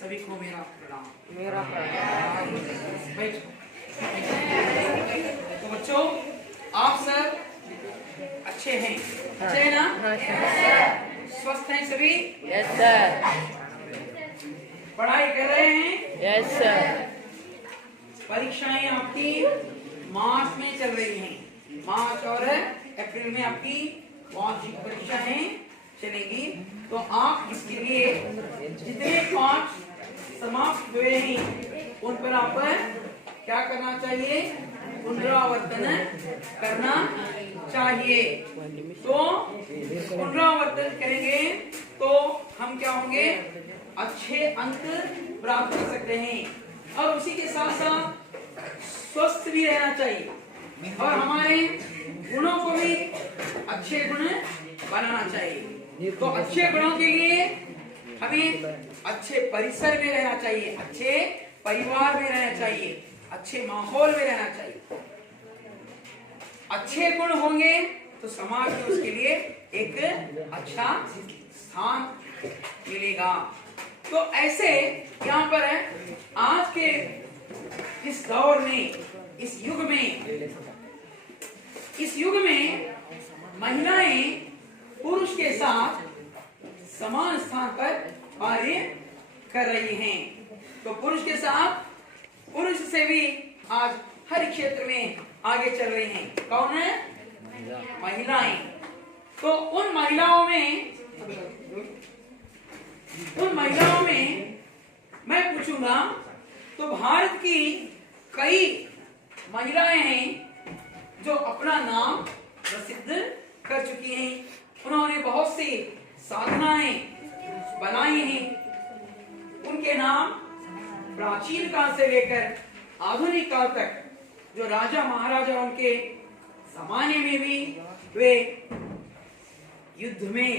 सभी को मेरा प्रणाम। तो बच्चों, आप सब अच्छे हैं? अच्छे हैं ना? स्वस्थ हैं सभी? Yes sir. पढ़ाई कर रहे हैं? Yes sir. परीक्षाएं आपकी मार्च में चल रही हैं। मार्च और अप्रैल में आपकी वार्षिक परीक्षाएं चलेंगी। तो आप इसके लिए जितने 5 समाप्त हुए हैं उन पर आप क्या करना चाहिए? पुनरावर्तन करना चाहिए। तो पुनरावर्तन करेंगे तो हम क्या होंगे? अच्छे अंक प्राप्त कर सकते हैं और उसी के साथ साथ स्वस्थ भी रहना चाहिए और हमारे गुणों को भी अच्छे गुण बनाना चाहिए। तो अच्छे गुणों के लिए हमें अच्छे परिसर में रहना चाहिए, अच्छे परिवार में रहना चाहिए, अच्छे माहौल में रहना चाहिए। अच्छे गुण होंगे तो समाज में उसके लिए एक अच्छा स्थान मिलेगा। तो ऐसे यहाँ पर है आज के इस दौर में, इस युग में महिलाएं पुरुष के साथ समान स्थान पर कार्य कर रही हैं। तो पुरुष के साथ पुरुष से भी आज हर क्षेत्र में आगे चल रही हैं। कौन है? महिलाएं। तो उन महिलाओं में मैं पूछूंगा, तो भारत की कई महिलाएं हैं जो अपना नाम प्रसिद्ध कर चुकी हैं। उन्होंने बहुत सी साधनाएं बनाई हैं। उनके नाम प्राचीन काल से लेकर आधुनिक काल तक जो राजा महाराजा उनके जमाने में भी वे युद्ध में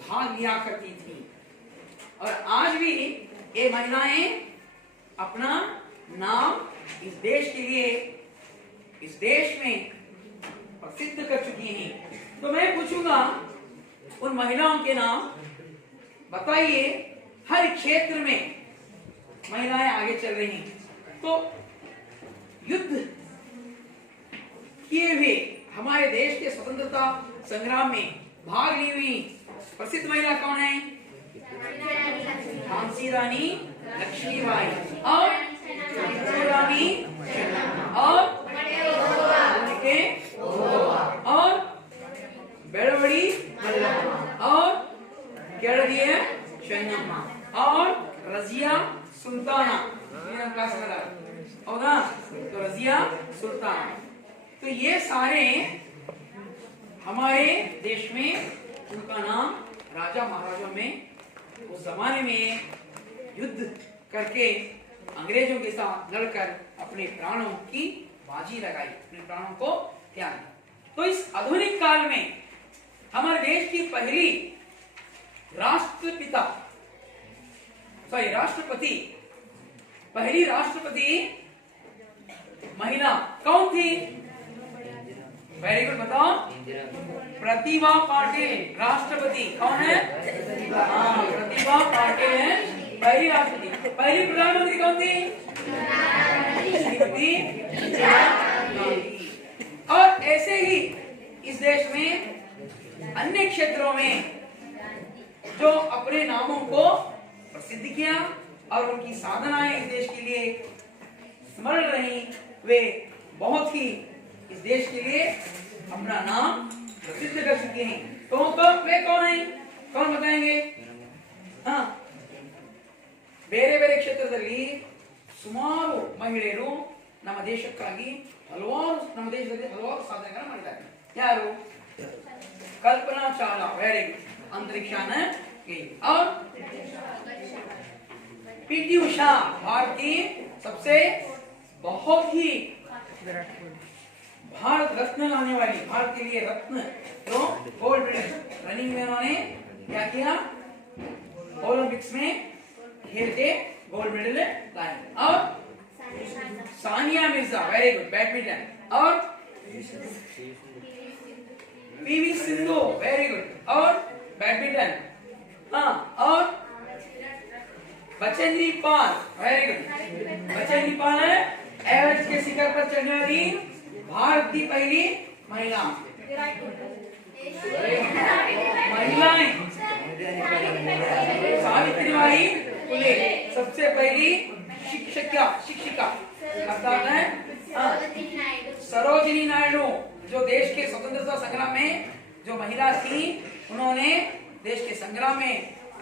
भाग लिया करती थी और आज भी ये महिलाएं अपना नाम इस देश के लिए, इस देश में प्रसिद्ध कर चुकी हैं। तो मैं पूछूंगा उन महिलाओं के नाम बताइए। हर क्षेत्र में महिलाएं आगे चल रही हैं। तो युद्ध किए हुए हमारे देश के स्वतंत्रता संग्राम में भाग ली हुई प्रसिद्ध महिला कौन है? झांसी रानी लक्ष्मीबाई और रानी और और बेड़वड़ी और केड़िया चन्नम्मा और रजिया सुल्ताना। होगा तो रजिया सुल्ताना। तो ये सारे हमारे देश में उनका नाम राजा महाराजा में उस जमाने में युद्ध करके अंग्रेजों के साथ लड़कर अपने प्राणों की बाजी लगाई, अपने प्राणों को त्याग। तो इस आधुनिक काल में हमारे देश की पहली पहली राष्ट्रपति महिला कौन थी? वेरी गुड, बताओ। प्रतिभा पाटिल राष्ट्रपति कौन है? प्रतिभा पाटिल है पहली राष्ट्रपति। पहली प्रधानमंत्री कौन थी? श्रीमती इंदिरा गांधी। और ऐसे ही इस देश में अन्य क्षेत्रों में जो अपने नामों को प्रसिद्ध किया और उनकी साधनाएं इस देश के लिए स्मरण रही, वे बहुत ही इस देश के लिए अपना नाम प्रसिद्ध कर चुके हैं। तो वे कौन हैं? कौन बताएंगे? हाँ, ಬೇರೆ ಬೇರೆ ಕ್ಷೇತ್ರದಲ್ಲಿ ಸುಮಾರು ಮಹಿಳೆಯರು ನಮ್ಮ ದೇಶಕ್ಕಾಗಿ ನಮ್ಮ ದೇಶದಲ್ಲಿ ಹಲವಾರು ಸಾಧನೆಗಳನ್ನು ಮಾಡಿದ್ದಾರೆ. ಯಾರು? कल्पना चावला, वेरी गुड, अंतरिक्षान गई। और पीटी उषा भारत की सबसे बहुत ही भारत रत्न लाने वाली, भारत के लिए रत्न तो गोल्ड मेडल रनिंग में उन्होंने क्या किया? ओलंपिक्स में खेल के गोल्ड मेडल लाए। और Sania Mirza, very good, badminton. और पीवी सिंधु, वेरी गुड। और बैडमिंटन, हाँ, और बचेंद्री पाल, वेरी गुड। बचेंद्री पाल है एवरेस्ट के शिखर पर चढ़ने वाली भारत की पहली महिला। महिलाएं, सावित्रीबाई फुले सबसे पहली शिक्षिका अर्थात है सरोजिनी नायडू, जो देश के स्वतंत्रता संग्राम में जो महिला थी, उन्होंने देश के संग्राम में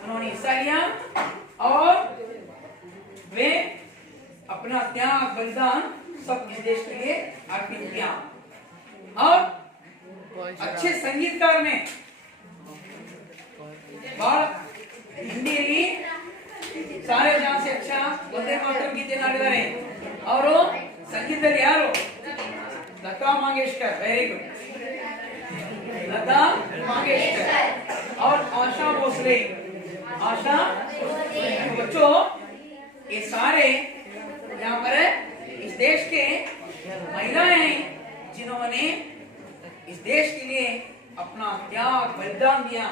उन्होंने हिस्सा लिया और वे अपना त्याग बलिदान सब इस देश के लिए अर्पित किया। और अच्छे संगीतकार में हिंदी सारे जहां से अच्छा वंदे मातरम गीते नाडिदारे और संगीतದಲ್ಲಿ ಯಾರು लता मंगेशकर, वेरी गुड, लता मंगेशकर और आशा भोसले। आशा बच्चों, ये सारे यहाँ पर इस देश के महिलाएं हैं जिन्होंने इस देश के लिए अपना त्याग बलिदान दिया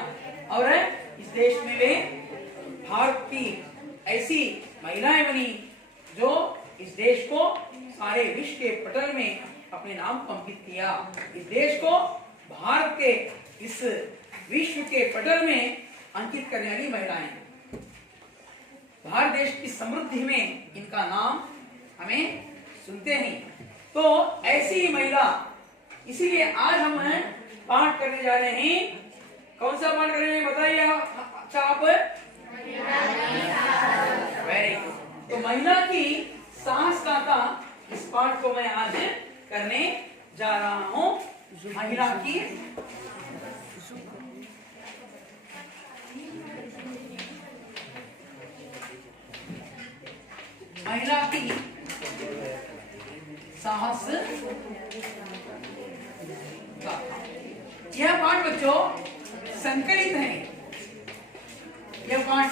और इस देश में वे भारत की ऐसी महिलाएं बनी जो इस देश को सारे विश्व के पटल में अपने नाम अंकित किया। इस देश को भारत के इस विश्व के पटल में अंकित करने वाली महिलाएं, भारत देश की समृद्धि में इनका नाम हमें सुनते हैं। तो ऐसी महिला, इसीलिए आज हम पाठ करने जा रहे हैं। कौन सा पाठ कर रहे हैं बताइए अच्छा आप? Very good. तो महिला की साहस गाथा इस पाठ को मैं आज करने जा रहा हूं। महिला की साहस गाथा। यह पाठ बच्चों संकलित है, यह पाठ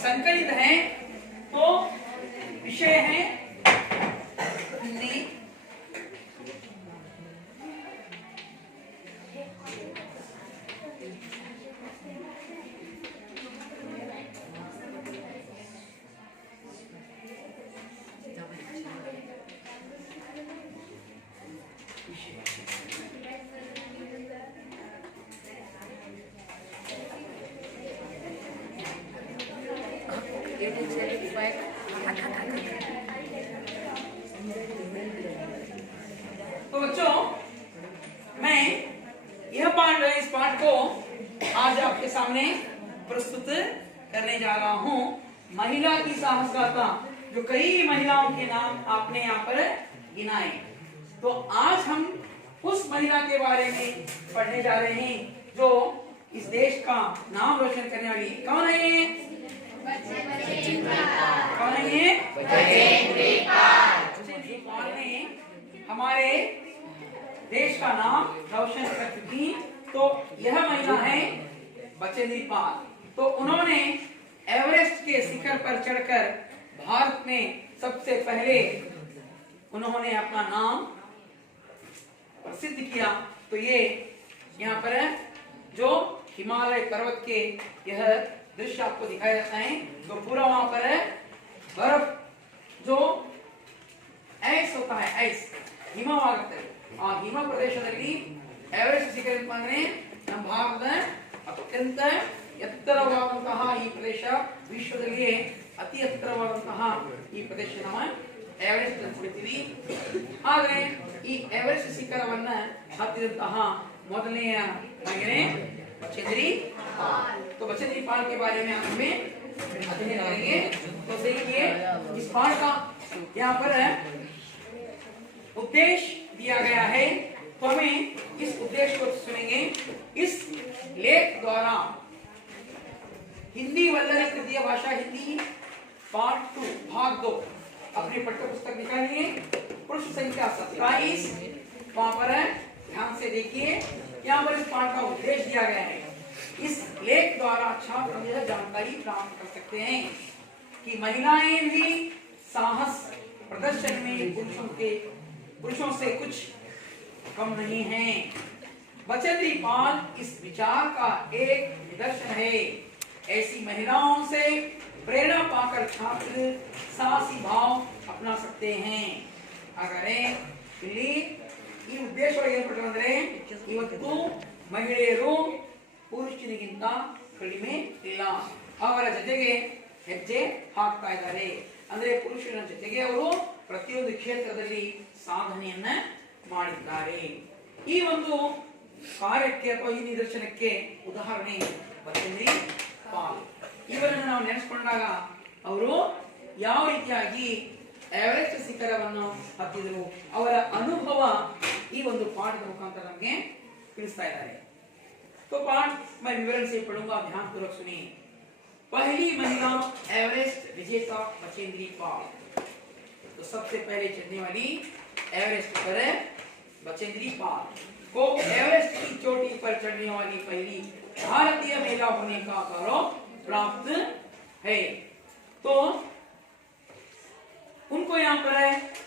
संकलित है। तो विषय है हिंदी, तो बच्चों मैं यह पाठ इस पाठ को आज आपके सामने प्रस्तुत करने जा रहा हूं। महिला की साहस गाथा, जो कई महिलाओं के नाम आपने यहाँ पर गिनाए। तो आज हम उस महिला के बारे में पढ़ने जा रहे हैं जो इस देश का नाम रोशन करने वाली। कौन है ये? कौन है ये? बचेंद्री पाल ने हमारे देश का नाम रोशन कर चुकी। तो यह महिला है बचेंद्री पाल। तो उन्होंने एवरेस्ट के शिखर पर चढ़कर भारत में सबसे पहले उन्होंने अपना नाम प्रसिद्ध किया। तो ये यहाँ पर जो हिमालय पर्वत के यह दृश्य आपको दिखाया जाता है। तो पूरा वहां पर बर्फ जो ऐस होता है, ऐस ಹಿಮವಾಗುತ್ತೆ। ಆ ಹಿಮ ಪ್ರದೇಶದಲ್ಲಿ ಎವರೆಸ್ಟ್ ಶಿಖರಕ್ಕೆ ನಮ್ಮ ಭಾರತದ ಅತ್ಯಂತ ಎತ್ತರವಾದಂತಹ ಈ ಪ್ರದೇಶ, ವಿಶ್ವದಲ್ಲಿಯೇ ಅತಿ ಎತ್ತರವಾದಂತಹ ಈ ಪ್ರದೇಶ ನಮ್ಮ ಎವರೆಸ್ಟ್ ಅಂತ ಹೇಳ್ತೀವಿ। ಆದರೆ ಈ ಎವರೆಸ್ಟ್ ಶಿಖರವನ್ನ ಹತ್ತಿದಂತಹ ಮೊದಲನೆಯ ಮಹಿಳೆ बचेंद्री पाल। तो बचेंद्री पाल के बारे में हमें अध्ययन करेंगे। तो देखिए इस पाठ का यहाँ पर उद्देश्य दिया गया है। तो हमें इस उद्देश्य को सुनेंगे। इस लेख द्वारा हिंदी वल्लरी तृतीय भाषा हिंदी पार्ट 2 भाग 2 अपनी पाठ्य पुस्तक निकालिए। पृष्ठ संख्या 27 वहां पर ध्यान से देखिए। यहाँ पर इस पाठ का उद्देश्य दिया गया है। इस लेख द्वारा छात्र यह जानकारी प्राप्त कर सकते हैं कि महिलाएं भी साहस प्रदर्शन में पुरुषों से कुछ कम नहीं हैं। बचेंद्री पाल इस विचार का एक निदर्शन है। ऐसी महिलाओं से प्रेरणा पाकर छात्र साहसी भाव अपना सकते हैं। ಹಾಗಾದ್ರೆ ಇಲ್ಲಿ ಈ ಉದ್ದೇಶ ಏನಂದ್ರೆ ಇವತ್ತು ಮಹಿಳೆಯರು ಪುರುಷರಿಗಿಂತ ಕಡಿಮೆ ಇಲ್ಲ, ಅವರ ಜೊತೆಗೆ ಹೆಜ್ಜೆ ಹಾಕ್ತಾ ಇದ್ದಾರೆ. ಅಂದ್ರೆ ಪುರುಷರ ಜೊತೆಗೆ ಅವರು ಪ್ರತಿಯೊಂದು ಕ್ಷೇತ್ರದಲ್ಲಿ ಸಾಧನೆಯನ್ನ ಮಾಡಿದ್ದಾರೆ. ಈ ಒಂದು ಕಾರ್ಯಕ್ಕೆ ಅಥವಾ ಈ ನಿದರ್ಶನಕ್ಕೆ ಉದಾಹರಣೆ ಬಚೇಂದ್ರಿ ಪಾಲ್. ಇವರನ್ನು ನಾವು ನೆನೆಸ್ಕೊಂಡಾಗ ಅವರು ಯಾವ ರೀತಿಯಾಗಿ ಎವರೆಸ್ಟ್ ಶಿಖರವನ್ನು ಹತ್ತಿದ್ರು, ಅವರ ಅನುಭವ ಈ ಒಂದು ಪಾಠದ ಮುಖಾಂತರ ನಮಗೆ ತಿಳಿಸ್ತಾ ಇದ್ದಾರೆ. तो पाठ मैं विवरण से पढ़ूंगा, ध्यान पूर्वक सुनिए। पहली महिला एवरेस्ट विजेता बचेंद्री पाल। तो सबसे पहले चढ़ने वाली एवरेस्ट पर बचेंद्री पाल को एवरेस्ट की चोटी पर चढ़ने वाली पहली भारतीय महिला होने का गौरव प्राप्त है। तो उनको यहाँ पर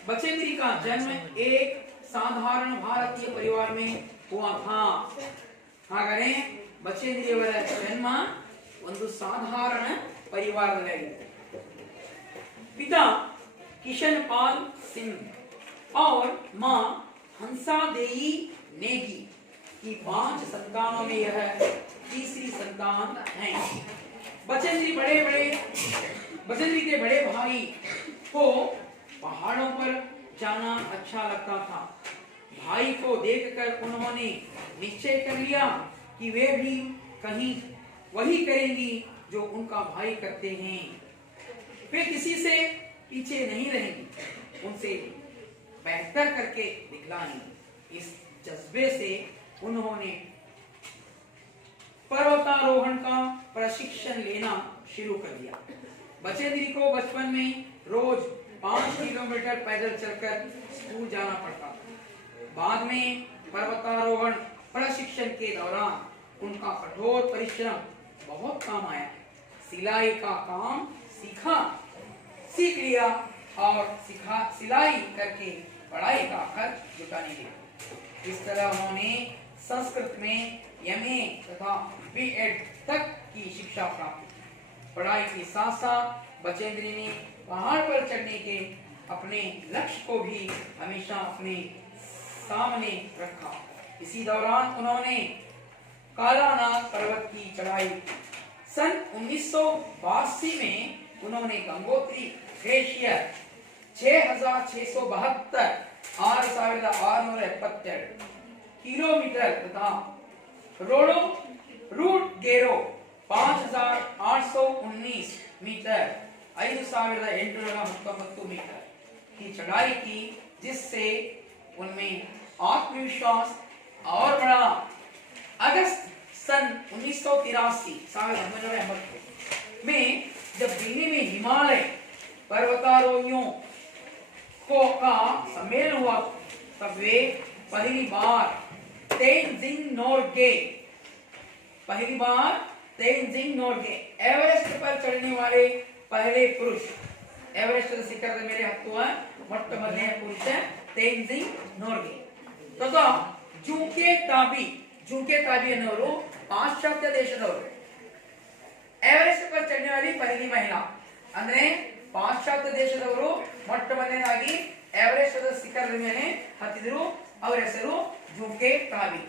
बचेंद्री का जन्म एक साधारण भारतीय परिवार में हुआ था। ಹಾಗಾದರೆ ಬಚೇಂದ್ರಿಯವರ ಜನ್ಮ ಒಂದು ಸಾಧಾರಣ ಪರಿವಾರದಲ್ಲಿದೆ. पिता किशन पाल सिंह और मां हंसा देई नेगी की 5 संतानों में यह तीसरी संतान है। बचेंद्री के बड़े भाई को पहाड़ों पर जाना अच्छा लगता था। भाई को देखकर उन्होंने निश्चय कर लिया कि वे भी कहीं वही करेंगी जो उनका भाई करते हैं। वे किसी से पीछे नहीं रहेंगी, उनसे बेहतर करके दिखलाएंगी। इस जज्बे से उन्होंने पर्वतारोहण का प्रशिक्षण लेना शुरू कर दिया। बचेंद्री को बचपन में रोज 5 किलोमीटर पैदल चलकर स्कूल जाना पड़ता था। बाद में पर्वतारोहण प्रशिक्षण के दौरान उनका कठोर परिश्रम बहुत काम आया। सिलाई का काम सीख लिया और सिलाई करके पढ़ाई का खर्च जुटाने लगे। इस तरह उन्होंने संस्कृत में एमए तथा बीएड तक की शिक्षा प्राप्त की। पढ़ाई के साथ साथ बचेंद्री ने पहाड़ पर चढ़ने के अपने लक्ष्य को भी हमेशा अपने सामने रखा। इसी दौरान उन्होंने कालानाग पर्वत की चढ़ाई। सन 1982 में उन्होंने गंगोत्री ग्लेशियर 6672 6672 किलोमीटर तथा रूट गेरो 5819 मीटर 5819 मीटर की चढ़ाई की, जिससे उनमें आत्मविश्वास और बढ़ा। अगस्त सन 1983 में जब दिल्ली में हिमालय पर्वतारोहियों का सम्मेलन हुआ, तब वे पहली बार तेनजिंग नोर्गे एवरेस्ट पर चढ़ने वाले पहले पुरुष। एवरेस्ट शिखर मेरे हत्तುವ ಮೊಟ್ಟ ಮೊದಲನೇ ಪುರುಷ तेनजिंग नोर्गे तथा ಜುಂಕೆ ತಾಬಿ ಅನ್ನೋರು ಪಾಶ್ಚಾತ್ಯ ದೇಶದವರು. एवरेस्ट पर चढ़ने वाली पहली महिला ಅಂದ್ರೆ ಪಾಶ್ಚಾತ್ಯ ದೇಶದವರು ಮೊಟ್ಟ ಮೊದಲನೇದಾಗಿ एवरेस्ट ಶಿಖರದ ಮೇಲೆ ಹತ್ತಿದ್ರು. ಅವರ ಹೆಸರು ಜುಂಕೆ ತಾಬಿ.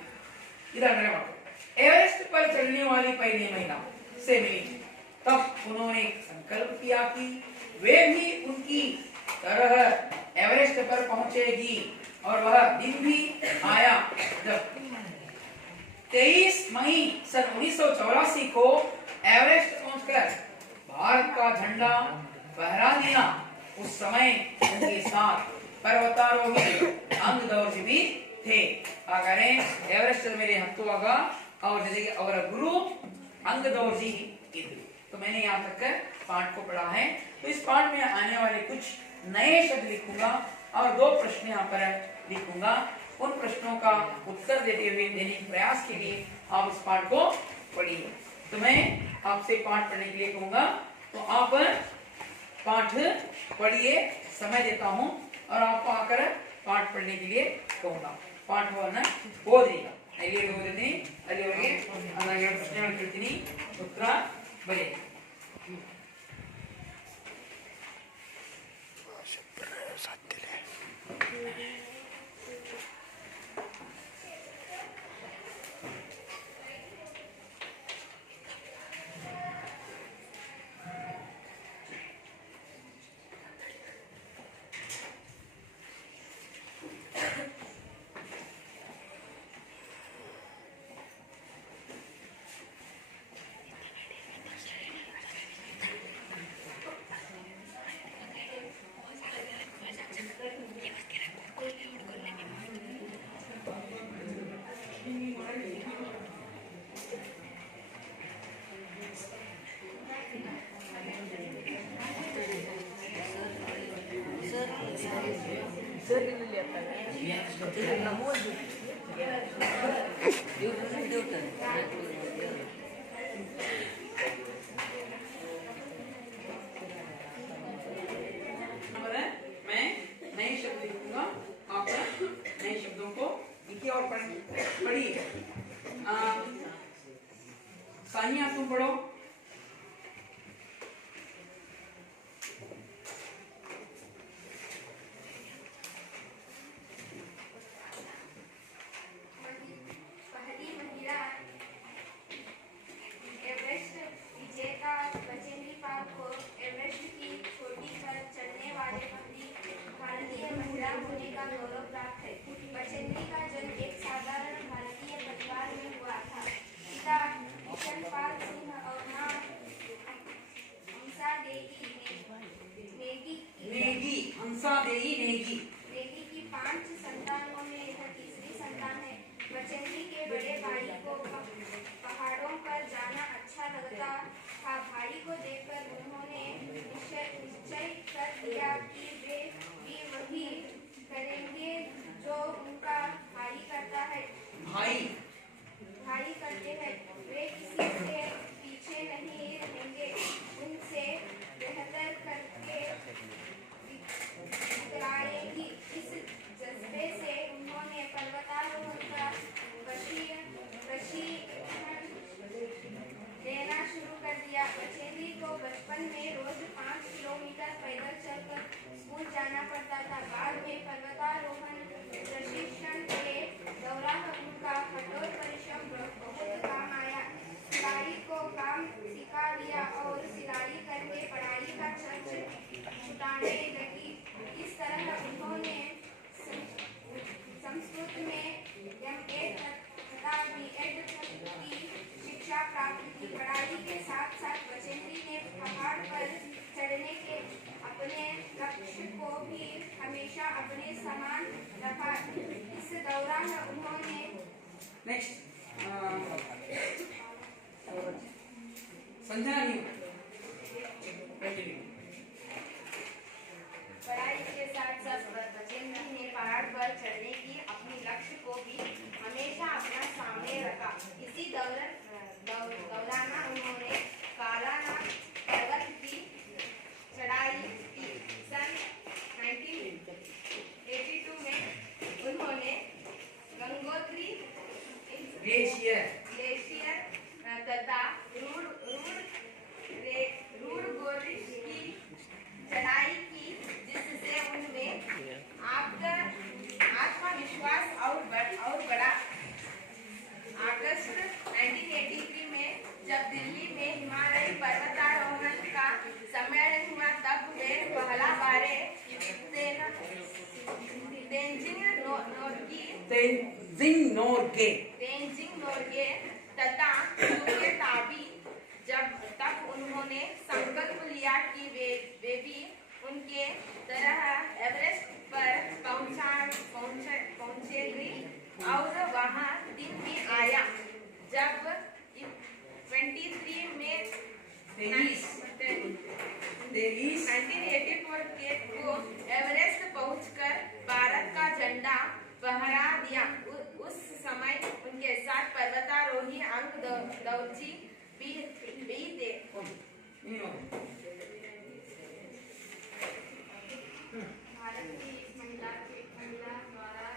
ಇದನ್ನ ಮಾಡಿ एवरेस्ट पर चढ़ने वाली पहली महिला से मिली, तब उन्होंने संकल्प किया कि वे भी उनकी तरह एवरेस्ट पर पहुंचेगी। और वह दिन भी आया जब 23 मई सन 1984 को एवरेस्ट पहुंचकर भारत का झंडा फहरा दिया। उस समय उनके साथ पर्वतारोही अंगदौर्जी भी थे। ಹಾಗಾದರೆ एवरेस्ट ಮೇಲೆ ಹತ್ತುವಾಗ और जैसे और गुरु अंगदौर्जी इधर। तो मैंने यहाँ तक पाठ को पढ़ा है। तो इस पाठ में आने वाले कुछ नए शब्द लिखूंगा और 2 प्रश्न यहाँ पर लिखूंगा। उन प्रश्नों का उत्तर देते हुए देने के प्रयास के लिए आप इस पाठ को पढ़िए। तो मैं आपसे पाठ पढ़ने के लिए कहूंगा, तो आप पाठ पढ़िए, समय देता हूँ और आपको आकर पाठ पढ़ने के लिए कहूंगा। पाठ ओदिएगा। ಅಲ್ಲಿಗೆ ಹೋದ್ರೆ ಅಲ್ಲಿವರೆಗೆ ನಾನು 2 ಪ್ರಶ್ನೆಗಳನ್ನು ಕೇಳ್ತೀನಿ, ಉತ್ತರ ಬರೀ. मैं नए शब्द लिखूंगा, आप नए शब्दों को लिखिए और पढ़िए। सानिया तुम पढ़ो। बचेंद्री का जन्म एक साधारण भारतीय परिवार में हुआ था। पिता किशनपाल सिंह और मां हंसा देई नेगी की 5 संतानों में यह तीसरी संतान है। बचेंद्री के बड़े भाई को पहाड़ों पर जाना अच्छा लगता था। भाई को देखकर उन्होंने निश्चय कर लिया कि वे भी वही करेंगे जो उनका भाई करता है। भाई करते हैं। वे किसी से पीछे नहीं रहेंगे, उनसे बेहतर करके दिखलाएंगी। इस जज्बे से उन्होंने पर्वतारोहण का प्रशिक्षण लेना शुरू कर दिया। बचेंद्री को बचपन में रोज 5 किलोमीटर पैदल चलकर स्कूल जाना पड़ता था। बाद में पर्वतारोहण प्रशिक्षण के दौरान उनका कठोर परिश्रम बहुत काम आया। सिलाई को काम सिखा लिया और सिलाई करके पढ़ाई का खर्च छुटाने लगी। इस तरह उन्होंने संस्कृत में MA तथा B.Ed की शिक्षा प्राप्त की। पढ़ाई के साथ साथ बचेंद्री ने पहाड़ पर चढ़ने के अपने लक्ष्य को भी हमेशा अपने समान रखा। इस दौरान उन्होंने पढ़ाई के साथ साथ बचेंद्री ने पहाड़ पर चढ़ने की अपनी लक्ष्य को भी हमेशा अपना सामने रखा। इसी दौरान उन्होंने कालानाग पर्वत की चढ़ाई की। सन 1982 में उन्होंने गंगोत्री ग्लेशियर तथा रूडगोरिश की चढ़ाई की, जिससे उनमें आत्मविश्वास और बढ़ा। अगस्त 1983 में जब दिल्ली में हिमालयी पर्वतारोहण का सम्मेलन हुआ, तब वे पहला बार तेंजिंग नोर्गे तथा सूर्य ताबी तब उन्होंने संकल्प लिया कि वे भी उनके तरह एवरेस्ट पर पहुंचेंगे और वहां दिन भी आया जब 23 में 1984 को एवरेस्ट पहुंचकर भारत का झंडा फहरा दिया। उस समय उनके साथ पर्वतारोही अंग दौजी भी थे। भारत की महिला द्वारा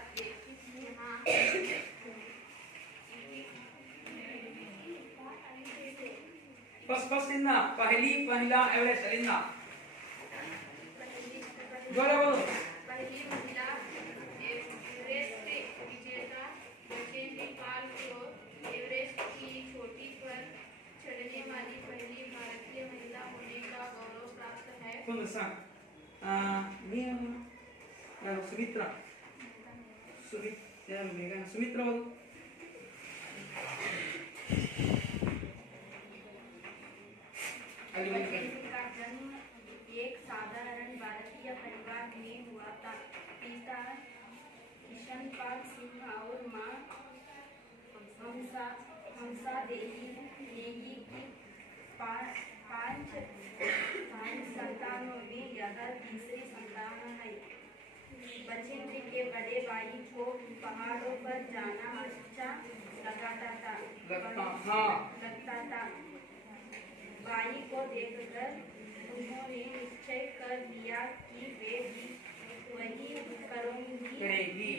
ಫಸ್ಟ್ ಇಂದ ಪಹला एवरेस्ट ಅಲ್ಲಿಂದ ಜೋರ बोलो। पहली महिला एवरेस्ट विजेता बछेंद्री पाल को एवरेस्ट की चोटी पर चढ़ने वाली पहली भारतीय महिला होने का गौरव प्राप्त है। कौन सा सुमित्रा सुमित्रा बोलो। बछेंद्री का जन्म एक साधारण भारतीय परिवार में हुआ था। पिता किशनपाल सिंह और मां हंसा देवी नेगी की पांच संतानों में यह तीसरी संतान है। बछेंद्री के बड़े भाई को पहाड़ों पर जाना अच्छा लगता था। भाई को देखकर उन्होंने निश्चय कर लिया कि वे भी वही करेगी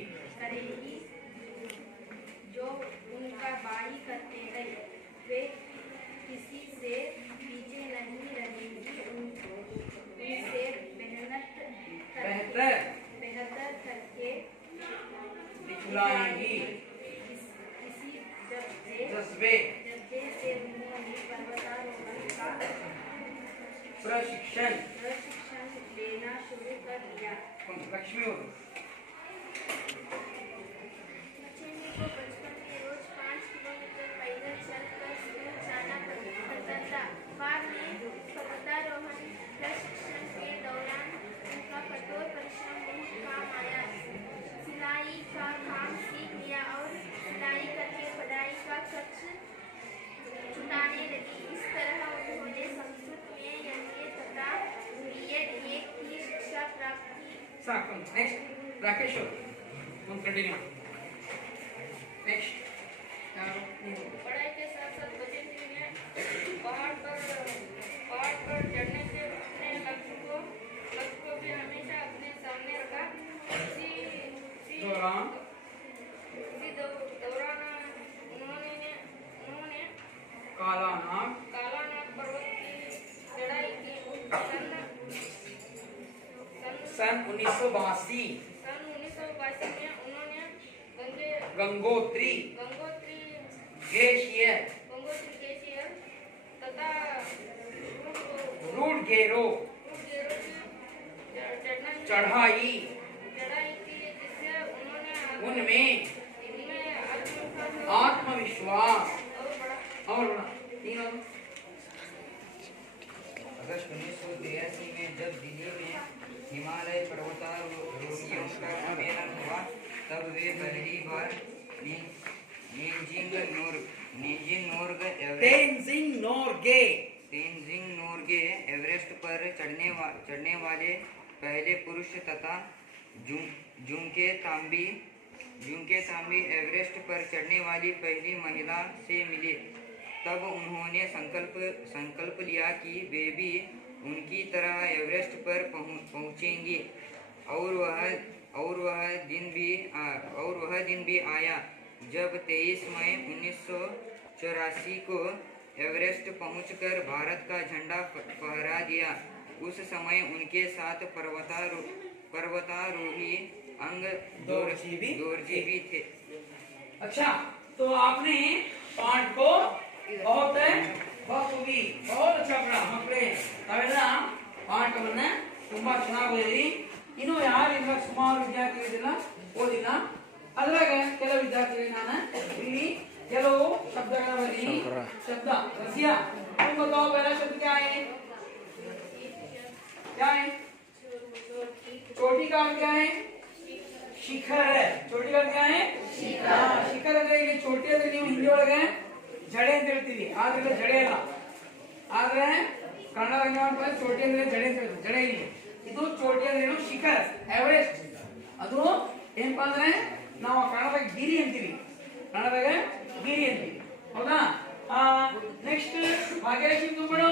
जो उनका भाई करते हैं। वे किसी से पीछे नहीं रहेंगी, उनसे बेहतर करके दिखलाएंगी। इसी जज्बे से उन्होंने पर्वतारोहण का प्रशिक्षण लेना शुरू कर दिया। लक्ष्मी हो बछेंद्री को बचपन में रोज 5 किलोमीटर पैदल चलकर स्कूल जाना पड़ता था। बाद में पर्वतारोहण प्रशिक्षण के दौरान उनका कठोर परिश्रम बहुत काम आया। सिलाई का काम सीख लिया और सिलाई करके पढ़ाई का खर्च छुटाने लगी। इस तरह उन्होंने संस्कृत में एमए तथा बीएड की शिक्षा प्राप्त की। Next Rakesh continue. नेक्स्ट पढ़ाई के साथ साथ बछेंद्री ने पहाड़ पर चढ़ने से अपने लक्ष्य को भी हमेशा अपने सामने रखा। इसी दौरान उन्होंने कालानाग पर्वत की चढ़ाई की। सन 1982 में उन्होंने गंगोत्री ग्लेशियर तथा रूट गेरो चढ़ाई की, जिससे उन्होंने उनमें आत्मविश्वास और अगस्त 1983 में जब दिल्ली में हिमालय पर्वतारोहियों का सम्मेलन हुआ, तब वे पहली बार तेनजिंग नोर्गे एवरेस्ट पर चढ़ने वाले पहले पुरुष तथा जुंके तांबी एवरेस्ट पर चढ़ने वाली पहली महिला से मिले। तब उन्होंने संकल्प लिया कि वे भी उनकी तरह एवरेस्ट पर पहुंचेंगे और वह दिन भी आया जब 23 मई 1984 को एवरेस्ट पहुंचकर भारत का झंडा फहरा दिया। उस समय उनके साथ पर्वतारोही अंग दोरजी भी थे। अच्छा, तो आपने पाठ को बहुत अच्छा ಪಡ ಮಕ್ಕಳೇ ತಾವೆಲ್ಲ ಪಾಠವನ್ನ ತುಂಬಾ ಚೆನ್ನಾಗಿ ಓದಿರಿ. ಇನ್ನು ಯಾರು ಇವಾಗ ಸುಮಾರು ವಿದ್ಯಾರ್ಥಿಗಳು ಇದನ್ನ ಓದಿಲ್ಲ, ಅದ್ರಾಗ ಕೆಲವು ವಿದ್ಯಾರ್ಥಿಗಳಿಗೆ ನಾನು ಇಲ್ಲಿ ಕೆಲವು ಶಬ್ದಗಳ ಬರೀ ಶಬ್ದ रसिया तुम बताओ पहला शब्द क्या है? चोटी का क्या है? ಶಿಖರ. ಚೋಟಿ का क्या है? ಶಿಖರ ಅಂದ್ರೆ ಇಲ್ಲಿ ಚೋಟಿ ಅಂದ್ರೆ ನೀವು ಹಿಂದಿ ಒಳಗೆ ಜಡೆ ಅಂತ ಹೇಳ್ತೀವಿ, ಆದ್ರೆ ಜಡೆ ಅಲ್ಲ. ಆದ್ರೆ ಕನ್ನಡ ರಂಗಭೂಮಿ ಚೋಟಿ ಅಂದ್ರೆ ಜಡೆ ಅಂತ ಹೇಳ್ತೀವಿ, ಜಡೆ ಇಲ್ಲಿ. ಇದು ಚೋಟಿ ಅಂದ್ರೆ ಏನು? ಶಿಖರ, ಎವರೆಸ್ಟ್. ಅದು ಏನಪ್ಪ ಅಂದ್ರೆ ನಾವು ಕನ್ನಡದಾಗ ಗಿರಿ ಅಂತೀವಿ, ಕನ್ನಡದಾಗ ಗಿರಿ ಅಂತೀವಿ, ಹೌದಾ? ನೆಕ್ಸ್ಟ್ ಭಾಗ್ಯಲಕ್ಷ್ಮಿ ತುಂಬಿಡು.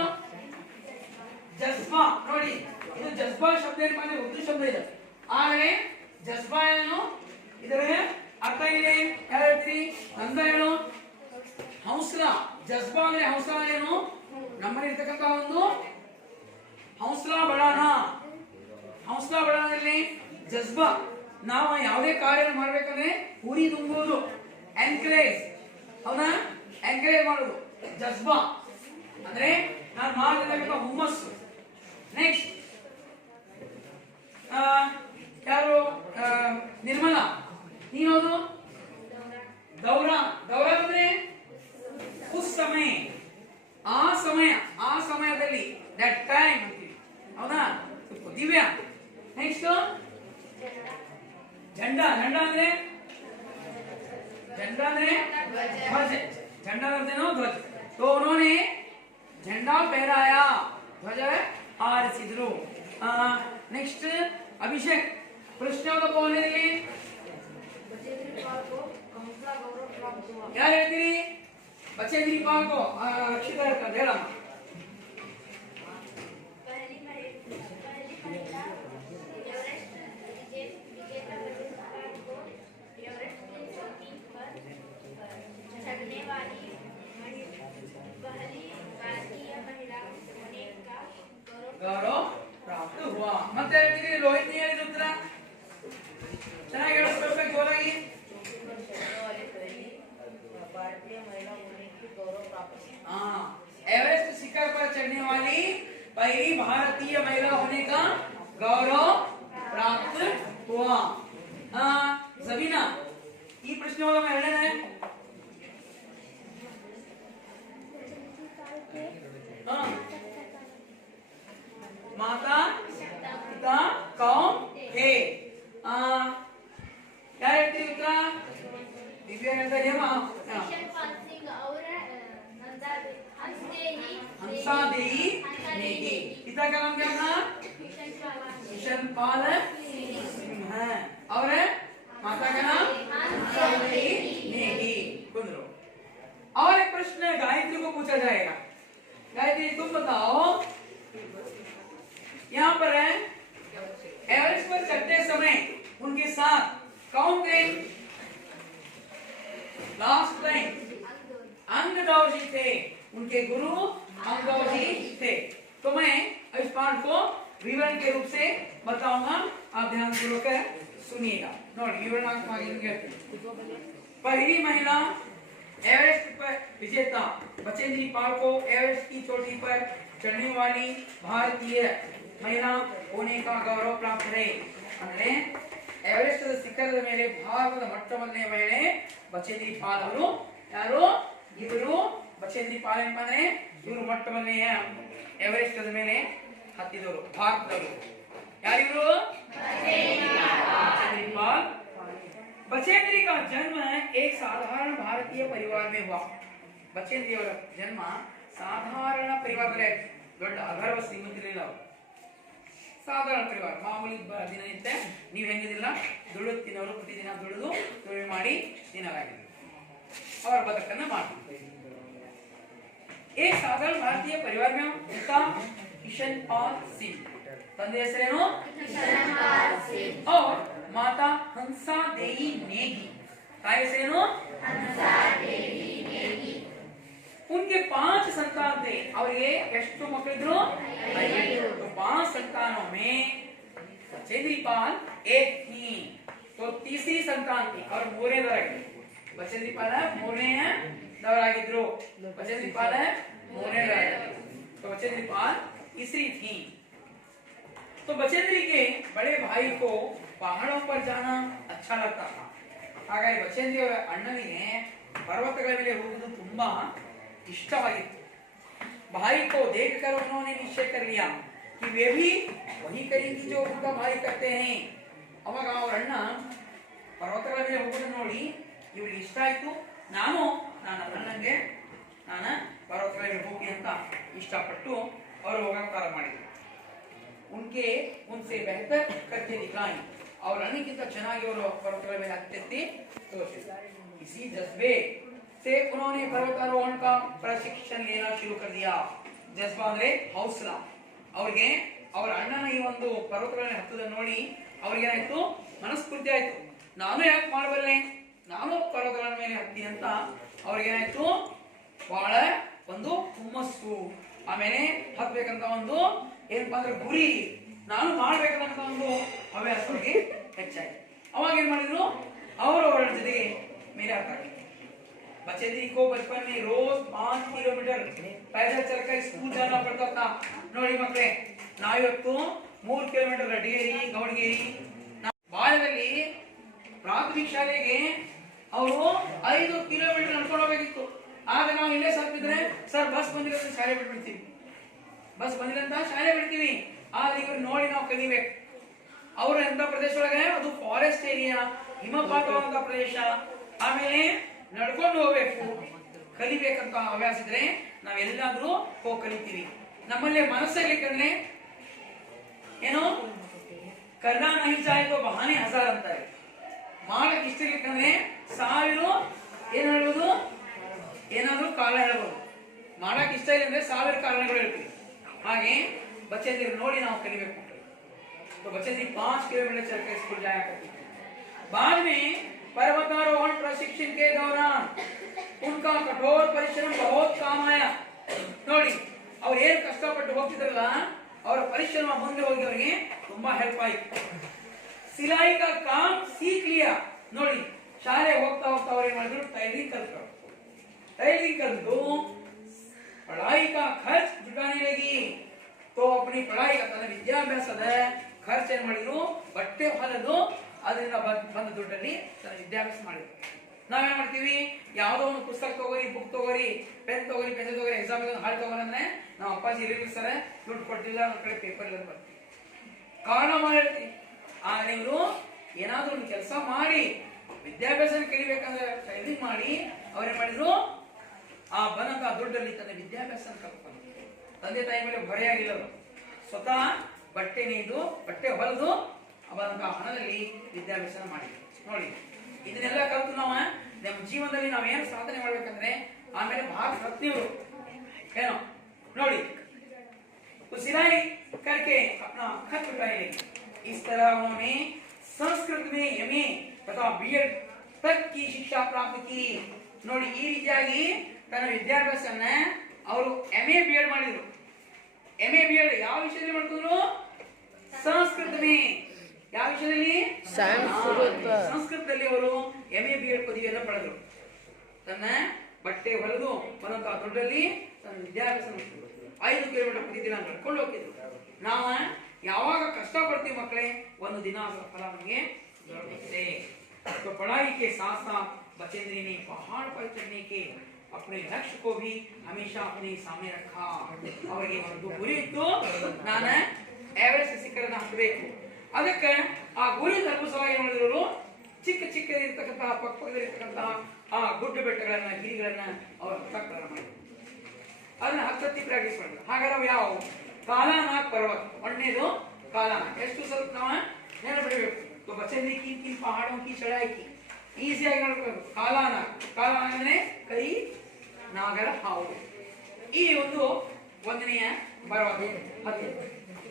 ಜಜ್ಬಾ ನೋಡಿ, ಇದು ಜಜ್ಬಾ ಶಬ್ದ ಏನಪ್ಪ ಅಂದ್ರೆ ಉರ್ದು ಶಬ್ದ ಇದೆ. ಆದ್ರೆ ಜಜ್ಬಾ ಏನು? ಇದರ ಅರ್ಥ ಇದೆ, ಯಾರು ಹೇಳ್ತೀರಿ? ನಂದ ಹೇಳು. ಹೌಸಲ. ಜಜ್ಬಾ ಅಂದ್ರೆ ಹೌಸಲ ಏನು? ನಮ್ಮಲ್ಲಿ ಇರ್ತಕ್ಕಂತಹ ಒಂದು ಹೌಸ್ಲಾ ಬಡಾನ. ಹೌಸ್ಲಾ ಬಡಾನಲ್ಲಿ ಜಜ್ಬಾ, ನಾವು ಯಾವುದೇ ಕಾರ್ಯ ಮಾಡ್ಬೇಕಂದ್ರೆ ಉರಿ ತುಂಬುವುದು, ಎನ್ಕರೇಜ್, ಹೌದಾ, ಎನ್ಕರೇಜ್ ಮಾಡುದು. ಜಜ್ಬಾ ಅಂದ್ರೆ ನಾನು ಮಾಡತಕ್ಕಂಥ ಹುಮ್ಮಸ್ಸು. ನೆಕ್ಸ್ಟ್ ಯಾರು? ನಿರ್ಮಲಾ, ನೀನೋದು ದೌರ. ದೌರ ಅಂದ್ರೆ ಉಸ್ ಸಮಯ, ಆ ಸಮಯ, ಆ ಸಮಯದಲ್ಲಿ, ದಟ್ ಟೈಮ್ ಅಂತೀವಿ, ಹೌದಾ. ದಿವ್ಯಾ ನೆಕ್ಸ್ಟ್ झंडा. झंडा ಅಂದ್ರೆ झंडा ಅಂದ್ರೆ ध्वज. झंडा करते ना ध्वज. तो उन्होंने झंडा फहराया, ध्वज हारिಸಿದ್ರು. नेक्स्ट अभिषेक, ಪ್ರಶ್ನೋತ್ತರದಲ್ಲಿ ಯಾರು ಹೇಳ್ತೀರಿ? बचेंद्री पाल को अक्षिता ಹೇಳ್ತಾರೆ, ಹೇಳಮ್ಮ. पहली महिला एवरेस्ट विजेता बचेंद्री पाल को एवरेस्ट की चोटी पर चढ़ने वाली पहली भारतीय महिला होने का गौरव प्राप्त हुआ. ಮತ್ತೆ ಹೇಳ್ತೀರಿ ರೋಹಿತ್, ನೀ ಹೇಳಿದ ಉತ್ತರ ಚೆನ್ನಾಗಿ ಹೇಳಿಸ್ಬೇಕು ಜೋರಾಗಿ. भारतीय महिला होने की गौरव प्राप्त. हाँ, एवरेस्ट शिखर पर चढ़ने वाली पहली भारतीय महिला होने का गौरव प्राप्त हुआ. जबीना, ಈ ಪ್ರಶ್ನೆ ಒಳಗೆ ಎರಡನೇ माता पिता कौन थे? क्या ಹೇಳ್ತೀರಿ ಉತ್ತರ? दिव्या ಹೇಳ್ತಾ ಇದೆಯಮ್ಮ. किशनपाल सिंह और हंसा देई नेगी. पिता का नाम क्या था? किशनपाल सिंह है. और माता का नाम हंसा देई नेगी. सुनो, और एक प्रश्न गायत्री को पूछा जाएगा. गायत्री तुम बताओ, यहाँ पर है एवरेस्ट पर चढ़ते समय उनके साथ कौन थे? लास्ट टाइम अंगदौजी थे, उनके गुरु अंगदौजी थे. तो मैं इस पाठ को विवरण के रूप से बताऊंगा, आप ध्यान पूर्वक सुनिएगा. नोट विवरण पहली महिला एवरेस्ट पर विजेता बचेंद्री पाल को एवरेस्ट की चोटी पर चढ़ने वाली भारतीय महिला होने का गौरव प्राप्त है. ಅಂದ್ರೆ ಎವರೆಸ್ಟ್ ಶಿಖರದ ಮೇಲೆ ಭಾರತದ ಮೊಟ್ಟಮೊದಲನೇ ಮಹಿಳೆ ಬಚೇಂದ್ರಿ ಪಾಲ್ ಅವರು. ಯಾರು ಇವರು? ಬಚೇಂದ್ರಿ ಪಾಲ್ ಏನಂದ್ರೆ ಇವರು ಮೊಟ್ಟಮೊದಲನೆಯ ಎವರೆಸ್ಟ್ ಮೇಲೆ ಹತ್ತಿದವರು ಭಾರತದವರು. ಯಾರಿವರು? बचेंद्री पाल. बचेंद्री का जन्म एक साधारण भारतीय परिवार में हुआ. बचेंद्री ಅವರ ಜನ್ಮ ಸಾಧಾರಣ ಪರಿವಾರದಲ್ಲಿ, ದೊಡ್ಡ ಅಗರ್ವ ಶ್ರೀಮಂತರಿಲ್ಲ, ಸಾಧಾರಣ ಪರಿವಾರ, ಮಾಮೂಲಿ ದಿನನಿತ್ಯ ನೀವು ಹೆಂಗಿದಿಲ್ಲ ದುಡಿದು ತಿನ್ನೋರು, ಪ್ರತಿದಿನ ದುಡಿದು ದುಡಿಮೆ ಮಾಡಿ ದಿನವಾಗಿದ್ರು, ಅವರ ಬದುಕನ್ನ ಮಾಡ್ತಿದ್ರು. एक साधारण भारतीय परिवार में पिता किशनपाल सिंह, ತಂದೆ ಹೆಸರೇನು? किशनपाल सिंह. और माता हंसा देई नेगी, ताई ಹೆಸರೇನು? हंसा देवी नेगी. उनके 5 संतान थे. ಅವರಿಗೆ ಎಷ್ಟು ಮಕ್ಕಳಿದ್ರು? 5. तो 5 संतानों में बचेंद्री पाल एक थी, तो तीसरी संतान थी और ಮೂರನೇ ದವರಾಗಿದ್ರು. बचेंद्री पाल ಮೂರನೇ दवरागिದ್ರು. बचेंद्री पाल ಮೂರನೇ दवरागिದ್ರು. तो बचेंद्री पाल तीसरी थी. तो बचेंद्री के बड़े भाई को पहाड़ों पर जाना अच्छा लगता था. ಹಾಗಾಗಿ ಬಚೇಂದ್ರಿ ಅವರ ಅಣ್ಣನಿಗೆ ಪರ್ವತಗಳ ಮೇಲೆ ಹೋಗುವುದು ತುಂಬಾ इष्टವಾಗಿತ್ತು. भाई को देखकर उन्होंने निश्चय कर लिया कि वे भी वही करेंगी जो उनका भाई करते हैं. ಅವಾಗ ಅವರ ಅಣ್ಣ ಪರ್ವತಗಳ ಮೇಲೆ ಹೋಗೋದನ್ನು ನೋಡಿ ಇವರಿಗೆ ಇಷ್ಟ ಆಯ್ತು. ನನ್ನ ಅಣ್ಣನಿಗೆ ಪರ್ವತಗಳ ಮೇಲೆ ಹೋಗಿ ಅಂತ ಇಷ್ಟಪಟ್ಟು ಅವರು ಹೋಗಕ್ಕೆ ಪ್ರಾರಂಭ ಮಾಡಿದ್ರು. उनके उनसे बेहतर करके दिखाई. और अण्णಕ್ಕಿಂತ ಚೆನ್ನಾಗಿ ಅವರು ಪರ್ವತಗಳ ಮೇಲೆ ಹತ್ತಿ ತೋರಿಸಿದ್ರು. इसी जज्बे से उन्होंने पर्वतारोहण का प्रशिक्षण लेना शुरू कर दिया. जज्बा ಅಂದ್ರೆ ಹೌಸಲಾ. ಅವರಿಗೆ ಅವರ ಅಣ್ಣನ ಈ ಒಂದು ಪರ್ವತಗಳನ್ನು ಹತ್ತುವುದನ್ನು ನೋಡಿ ಅವರಿಗೆ ಏನಾಯ್ತು? ಮನಸ್ಫೂರ್ತಿ ಆಯ್ತು, ನಾನು ಯಾಕೆ ಮಾಡಬಲ್ಲೆ, ನಾನು ಪರ್ವತಗಳ ಮೇಲೆ ಹತ್ತಿ ಅಂತ ಅವ್ರಿಗೆ ಏನಾಯ್ತು? ಬಹಳ ಒಂದು ಹುಮ್ಮಸ್ಸು ಆಮೇಲೆ ಹತ್ಬೇಕಂತ ಒಂದು ಏನಪ್ಪಾ ಅಂದ್ರೆ ಗುರಿ, ನಾನು ಮಾಡ್ಬೇಕಂತ ಒಂದು ಹವ್ಯಾಸ ಅವ್ರಿಗೆ ಹೆಚ್ಚಾಗಿ. ಅವಾಗ ಏನ್ ಮಾಡಿದ್ರು, ಅವರವರ ಜೊತೆಗೆ ಮೇಲೆ ಹಾಕ್ತಾರೆ. बच्चे को बचपन में रोज 5 किलोमीटर पैदल चलकर स्कूल जाना पड़ता था. ನೋಡಿ ಮಕ್ಕಳೇ, ನಾವಿವತ್ತು 3 ಕಿಲೋಮೀಟರ್ ರಡಿಗೇರಿ ಗೌಡಗೇರಿ ಬಾಲ್ಯದಲ್ಲಿ ಪ್ರಾಥಮಿಕ ಶಾಲೆಗೆ ಅವರು 5 ಕಿಲೋಮೀಟರ್ ನಡ್ಕೊಂಡು ಹೋಗಬೇಕಿತ್ತು. ಆಗ ನಾವು ಇಲ್ಲೇ ಸಲ್ಪಿದ್ರೆ ಸರ್ ಬಸ್ ಬಂದಿಲ್ಲ ಅಂತ ಶಾಲೆ ಬಿಟ್ಬಿಡ್ತೀವಿ, ಬಸ್ ಬಂದಿಲ್ಲ ಅಂತ ಶಾಲೆ ಬಿಡ್ತೀವಿ. ಆದ್ರೆ ಇವ್ರು ನೋಡಿ ನಾವು ಕಲಿಬೇಕು. ಅವರು ಎಂತ ಪ್ರದೇಶ ಒಳಗೆ, ಅದು ಫಾರೆಸ್ಟ್ ಏರಿಯಾ, ಹಿಮಪಾತವಾದಂತ ಪ್ರದೇಶ, ಆಮೇಲೆ ನಡ್ಕೊಂಡು ಹೋಗ್ಬೇಕು, ಕಲಿಬೇಕಂತ ಹವ್ಯಾಸ ಇದ್ರೆ ನಾವೆಲ್ಲಾದ್ರೂ ಹೋಗಿ ಕಲಿತೀವಿ. ನಮ್ಮಲ್ಲಿ ಮನಸ್ಸಲ್ಲಿಕಂದ್ರೆ ಏನು, ಕರ್ನಾ ನಹಿ ಚಾಹೆ ತೋ ಬಹಾನೆ ಹಜಾರ್ ಅಂತಾರೆ. ಮಾಡಕ್ ಇಷ್ಟ ಇರ್ಲಿಕ್ಕಂದ್ರೆ 1000 ಏನ್ ಹೇಳ್ಬೋದು, ಏನಾದ್ರೂ ಕಾರಣ ಹೇಳ್ಬೋದು. ಮಾಡಕ್ ಇಷ್ಟ ಇಲ್ಲ ಅಂದ್ರೆ 1000 ಕಾರಣಗಳು ಹೇಳ್ತೀವಿ. ಹಾಗೆ बच्चे ನೋಡಿ ನಾವು ಕಲಿಬೇಕು. तो बच्चे 5 किलोमीटर चलकर स्कूल जाया करते थे. बाद में पर्वतारोहण प्रशिक्षण के दौरान उनका कठोर परिश्रम बहुत काम आया. ನೋಡಿ ಅವ್ರು ಏನು ಕಷ್ಟಪಟ್ಟು ಹೋಗ್ತಿದ್ರಲ್ಲ, ಅವರ ಪರಿಶ್ರಮ ಮುಂದೆ ಹೋಗಿ ಅವರಿಗೆ ತುಂಬಾ ಹೆಲ್ಪ್ ಆಯ್ತು. ಸಿಲಾಯಿ ಕಾ ಕಾಮ್ ಸೀಖ್ ಲಿಯಾ. ನೋಡಿ ಶಾಲೆ ಹೋಗ್ತಾ ಹೋಗ್ತಾ ಅವ್ರು ಏನ್ ಮಾಡಿದ್ರು, ಟೈಲರಿಂಗ್ ಕಲ್ತ್ರು. ಟೈಲರಿಂಗ್ ಕಲ್ತು पढ़ाई का खर्च जुटाने लगी. तो अपनी पढ़ाई का ತನ್ನ ವಿದ್ಯಾಭ್ಯಾಸದ ಖರ್ಚು ಏನ್ ಮಾಡಿದ್ರು, ಬಟ್ಟೆ ಹೊಲದು ಅದರಿಂದ ಬಂದ ದುಡ್ಡಲ್ಲಿ ತನ್ನ ವಿದ್ಯಾಭ್ಯಾಸ ಮಾಡಿದ್ರು. ನಾವೇನ್ ಮಾಡ್ತೀವಿ, ಯಾವ್ದೋ ಒಂದು ಪುಸ್ತಕ ತಗೋರಿ, ಬುಕ್ ತಗೋರಿ, ಪೆನ್ ತಗೋರಿ, ಪೆನ್ಸಿಲ್ ತಗೋರಿ, ಎಕ್ಸಾಮ್ ಹಾಳು ತಗೋರಿ ಅಂದ್ರೆ ನಾವು ಅಪ್ಪಾಜಿ ಇರಿಗಿಸ್ತಾರೆ, ದುಡ್ಡು ಕೊಟ್ಟಿಲ್ಲ, ಒಂದ್ ಕಡೆ ಪೇಪರ್ ಇಲ್ಲ ಬರ್ತೀವಿ, ಕಾರಣ ಮಾಡಿರ್ತೀವಿ. ಆದ್ರೆ ಇವರು ಏನಾದ್ರೂ ಒಂದು ಕೆಲಸ ಮಾಡಿ ವಿದ್ಯಾಭ್ಯಾಸ ಕಲಿಬೇಕಂದ್ರೆ ಟೈಲರಿಂಗ್ ಮಾಡಿ ಅವ್ರೇನ್ ಮಾಡಿದ್ರು, ಆ ಬಂದಂತ ದುಡ್ಡಲ್ಲಿ ತನ್ನ ವಿದ್ಯಾಭ್ಯಾಸ ಕಲ್ತ್ಕೊಂಡು ತಂದೆ ತಾಯಿ ಮೇಲೆ ಹೊರೆಯಾಗಿಲ್ಲ, ಸ್ವತಃ ಬಟ್ಟೆ ನೇಯ್ದು ಬಟ್ಟೆ ಹೊಲಿದು ಬಂದಂತಹ ಹಣದಲ್ಲಿ ವಿದ್ಯಾಭ್ಯಾಸ ಮಾಡಿದ್ರು. ನೋಡಿ ಇದನ್ನೆಲ್ಲ ಕಲ್ತು ನಾವು ನಮ್ಮ ಜೀವನದಲ್ಲಿ ನಾವೇನು ಸಾಧನೆ ಮಾಡ್ಬೇಕಂದ್ರೆ ಆಮೇಲೆ ಭಾರತ ರತ್ನಿಯವರು ಏನೋ ನೋಡಿ सिलाई करके अपना खत उठाने लगी. इस तरह उन्होंने संस्कृत में एमए तथा बीएड तक की शिक्षा प्राप्त की. ನೋಡಿ ಈ ರೀತಿಯಾಗಿ ತನ್ನ ವಿದ್ಯಾಭ್ಯಾಸವನ್ನ ಅವರು ಎಂಎ ಬಿಎಡ್ ಮಾಡಿದ್ರು. ಎಂಎ ಬಿಎಡ್ ಯಾವ ವಿಷಯದಲ್ಲಿ ಮಾಡ್ತಿದ್ರು, ಸಂಸ್ಕೃತ ಯಾವ ವಿಷಯದಲ್ಲಿ, ಸಂಸ್ಕೃತದಲ್ಲಿ ಅವರು ಎಂಎ ಬಿಎಡ್ ಪದವಿಯನ್ನು ಪಡೆದರು. ತನ್ನ ಬಟ್ಟೆ ಹೊಲಿದು ಬಂದಂತಹ ದುಡ್ಡಲ್ಲಿ ತನ್ನ ವಿದ್ಯಾಭ್ಯಾಸ 5 ಕಿಲೋಮೀಟರ್ ಪ್ರತಿದಿನ ನಡ್ಕೊಂಡು ಹೋಗ್ತಿದ್ರು. ನಾವು ಯಾವಾಗ ಕಷ್ಟ ಪಡ್ತೀವಿ ಮಕ್ಕಳೇ, ಒಂದು ದಿನ ಅದರ ಫಲ ನಮಗೆ ದೊರಕುತ್ತೆ. तो पढ़ाई के साथ साथ बचेंद्र ने पहाड़ पर चढ़ने के अपने लक्ष्य को भी हमेशा अपने सामने रखा. ಅವರಿಗೆ ಒಂದು ಗುರಿ ಇತ್ತು, ನಾನು ಎವರೆಸ್ಟ್ ಶಿಖರನ ಹತ್ತಬೇಕು. ಅದಕ್ಕೆ ಆ ಗುರಿ ತಲುಪಿಸುವಾಗ ಏನು ಮಾಡಿದ್ರು, ಚಿಕ್ಕ ಚಿಕ್ಕ ಇರತಕ್ಕಂತಹ ಪಕ್ಕದಲ್ಲಿರ್ತಕ್ಕಂತಹ ಆ ಗುಡ್ಡ ಬೆಟ್ಟಗಳನ್ನ ಗಿರಿಗಳನ್ನ ಅವರು ಹತ್ತಕ್ಕಾರ ಮಾಡಿದ್ರು. ಅದನ್ನ ಹತ್ತಿ ಪ್ರಾಕ್ಟೀಸ್ ಮಾಡಿದ್ರು. ಹಾಗಾದ್ರೆ ಅವು ಯಾವ, ಕಾಲಾನಾಗ್ ಪರ್ವತ ಒಂದನೇದು ಕಾಲಾನಾಗ್. ಎಷ್ಟು ಸ್ವಲ್ಪ ನಾವು ನೆನಪಿಡಬೇಕು. तो बच्चे ने किन पहाड़ों की चढ़ाई की ಈಸಿ ಆಗಿ ನೋಡ್ಕೊಂಡು, ಕಾಲಾನಾಗ್, ಕಾಲಾನಾಗ್ ಅಂದ್ರೆ ಕೈ ನಾಗರ ಹಾವು. ಈ ಒಂದು ಒಂದನೆಯ ಪರ್ವತ ಹತ್ತಿ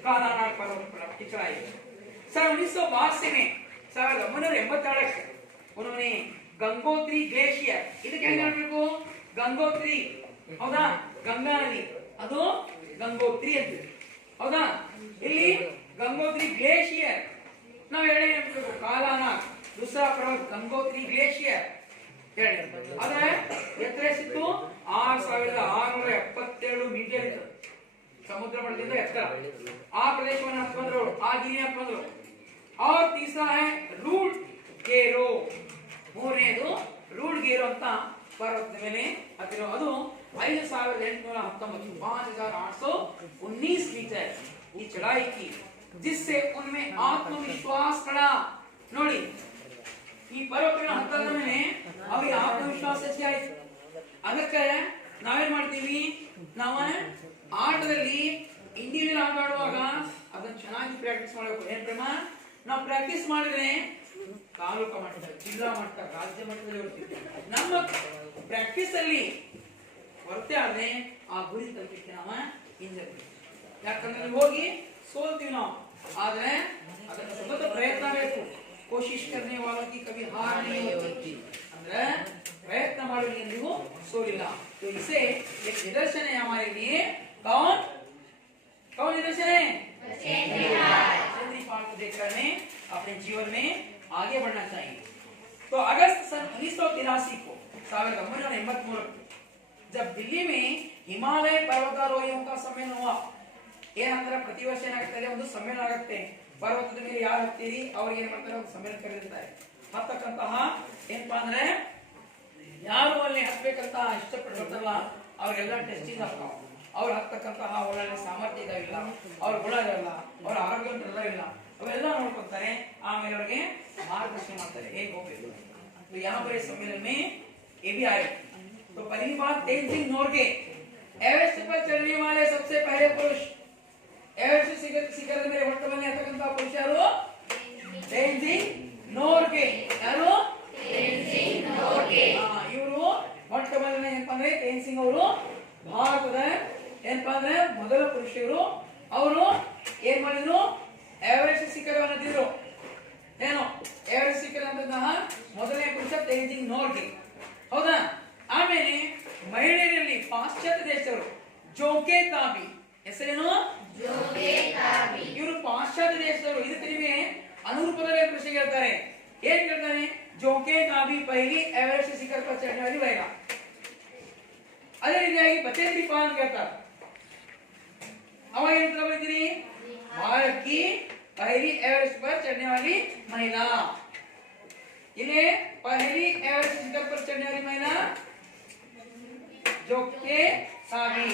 ಕಾಲಾನಾಗ್ ಪರ್ವತ की चढ़ाई. सन 1982 में 1987 उन्होंने गंगोत्री ग्लेशियर, ಇದಕ್ಕೆ ಹೆಂಗ್ ನೋಡ್ಬೇಕು, ಗಂಗೋತ್ರಿ ಹೌದಾ, ಗಂಗಾ ನದಿ ಅದು ಗಂಗೋತ್ರಿ ಅಂತ ಹೌದಾ, ಇಲ್ಲಿ ಗಂಗೋತ್ರಿ ಗ್ಲೇशियर ನಾವು ಹೇಳಿ ಕಾಲಾನಾಗ್, दूसरा पर्वत गंगोत्री ग्लेशियर ಹೇಳಿ. ಅದರ ಎತ್ತರ ಎಷ್ಟಿತ್ತು, 6677 ಮೀಟರ್ ಇತ್ತು, ಸಮುದ್ರ ಮಟ್ಟದಿಂದ ಎತ್ತರ. ಆ ಪ್ರದೇಶವನ್ನು ಹತ್ಕೊಂಡ್ರು, ಆ ಗಿರಿ ಹತ್ಕೊಂಡ್ರು. और तीसरा है रूट गेरो, ಮೂರನೇದು ರೂಟ್ ಗೇರೋ ಅಂತ ಪರ್ವತದ ಮೇಲೆ ಹತ್ತಿರೋ, ಅದು 5819 5819 मीटर ಈ चढ़ाई की, जिससे उनमें आत्मविश्वास बढ़ा. ನೋಡಿ ಈ ಪರ್ವತನ ಹತ್ತದ ಮೇಲೆ ಅವರಿಗೆ ಆತ್ಮವಿಶ್ವಾಸ ಹೆಚ್ಚಾಯಿತು. ಅದಕ್ಕೆ ನಾವೇನ್ ಮಾಡ್ತೀವಿ, ನಾವು ಆಟದಲ್ಲಿ ಇಂಡಿವಿಜುವಲ್ ಆಟ ಆಡುವಾಗ ಅದನ್ನ ಚೆನ್ನಾಗಿ ಪ್ರಾಕ್ಟೀಸ್ ಮಾಡಬೇಕು. ಏನ್ ಕ್ರಮ, ನಾವು ಪ್ರಾಕ್ಟೀಸ್ ಮಾಡಿದ್ರೆ ತಾಲೂಕು ಮಟ್ಟ, ಜಿಲ್ಲಾ ಮಟ್ಟ, ರಾಜ್ಯ ಮಟ್ಟದಲ್ಲಿ ಬರ್ತೀವಿ. ನಮ್ಮ ಪ್ರಾಕ್ಟೀಸ್ ಅಲ್ಲಿ ಹೊರತೆ ಆದ್ರೆ ಆ ಗುರಿ ತಲುಪಲಿಕ್ಕೆ ನಾವು ಹಿಂದೆ, ಯಾಕಂದ್ರೆ ಹೋಗಿ ಸೋಲ್ತೀವಿ ನಾವು. ಆದ್ರೆ ಅದನ್ನ ಸತತ ಪ್ರಯತ್ನ ಬೇಕು. कोशिश करने वालों की कभी हार नहीं होती. ಅಂದ್ರೆ ಪ್ರಯತ್ನ ಮಾಡುವಲ್ಲಿ ನೀವು ಸೋಲಿಲ್ಲ. तो इसे एक निदर्शन है हमारे लिए कौन कौन निदर्शन है? बचेंद्री पाल को देखकर हमें अपने जीवन में आगे बढ़ना चाहिए। तो अगस्त सन 1983 को 1983 जब दिल्ली में ಹಿಮಾಲಯ ಪರ್ವತಾರೋಹಣೆಯ ಸಮ್ಮೇಳನ हुआ, ಏನಂದ್ರೆ ಪ್ರತಿ ವರ್ಷ ಏನಾಗ್ತದೆ, ಒಂದು ಸಮ್ಮೇಳನ ಆಗುತ್ತೆ, ಪರ್ವತದ ಮೇಲೆ ಯಾರು ಹತ್ತೀರಿ ಅವ್ರಿಗೆ ಏನ್ ಮಾಡ್ತಾರೆ, ಒಂದು ಸಮ್ಮೇಳನ ಕರೆದಿರ್ತಾರೆ. ಹತ್ತಕ್ಕಂತಹ ಏನಪ್ಪಾ ಅಂದ್ರೆ ಯಾರು ಅಲ್ಲಿ ಹತ್ಬೇಕಂತ ಇಷ್ಟಪಟ್ಟಿರ್ತಾರಲ್ಲ ಅವ್ರಿಗೆಲ್ಲ ಟೆಸ್ಟಿಂಗ್ ಆಗ್ತಾವ. ಅವ್ರು ಹತ್ತಕ್ಕಂತಹ ಒಳ್ಳೆ ಸಾಮರ್ಥ್ಯ ಇದಾವಿಲ್ಲ, ಅವ್ರ ಗುಣ ಇರಲ್ಲ, ಅವ್ರ ಆರೋಗ್ಯ ಇಲ್ಲ, ಅವೆಲ್ಲ ನೋಡ್ಕೊತಾರೆ. ಆಮೇಲೆ ಅವ್ರಿಗೆ मार्गदर्शन ಮಾಡ್ತಾರೆ ಹೇಗೆ ಹೋಗಬೇಕು. तो यहाँ पर इस सम्मेलन में ये भी आए। तो पहली बात तेनजिंग नोर्गे, एवरेस्ट पर चढ़ने वाले सबसे पहले पुरुष। एवरेस्ट शिखर ಮೇಲೆ ಹೊಟ್ಟು ಬಂದ ಅಂತಕ್ಕಂತ ಪುರುಷ ಯಾರು? तेनजिंग नोर्गे. ಯಾರು? तेनजिंग नोर्गे. ಇವರು ಹೊಟ್ಟು ಬಂದ ಏನಪ್ಪಾ ಅಂದ್ರೆ तेनजिंग ಅವರು ಭಾರತದ ಏನಪ್ಪಾ ಅಂದ್ರೆ ಮೊದಲ ಪುರುಷರು. ಅವರು ಏನ್ ಮಾಡಿದ್ರು, एवरेस्ट ಶಿಖರವನ್ನು ಹತ್ತಿದ್ರು. ಏನು एवरेस्ट ಶಿಖರ ಅಂತಂತಹ ಮೊದಲನೇ ಪುರುಷ तेनजिंग नोर्गे, ಹೌದಾ? ಆಮೇಲೆ ಮಹಿಳೆಯರಲ್ಲಿ ಪಾಶ್ಚಾತ್ಯ ದೇಶದವರು ಜೋಕೆ ತಾಬಿ, ಹೆಸರೇನು? ಜೋಕೆ ತಾಬಿ. ಇವರು ಪಾಶ್ಚಾತ್ಯ ದೇಶದವರು. ಇದಕ್ಕೆ ನಿಮಗೆ ಅನುರೂಪದಲ್ಲಿ ಪ್ರಶ್ನೆ ಕೇಳ್ತಾರೆ. ಏನ್ ಕೇಳ್ತಾರೆ? ಜೋಕೆ ತಾಬಿ ಪಹಲಿ एवरेस्ट ಶಿಖರ पर चढ़ने वाली महिला. ಅದೇ ರೀತಿಯಾಗಿ ಬಚೇಂದ್ರಿ ಪಾಲ್ ಅಂತ ಕೇಳ್ತಾರೆ. ಅವಾಗ ಏನು ಉತ್ತರ ಬರೀತೀರಿ? भारत की पहली एवरेस्ट पर चढ़ने वाली महिला. इन्हें पहली एवरेस्ट शिखर पर चढ़ने वाली महिला जोके ताबी.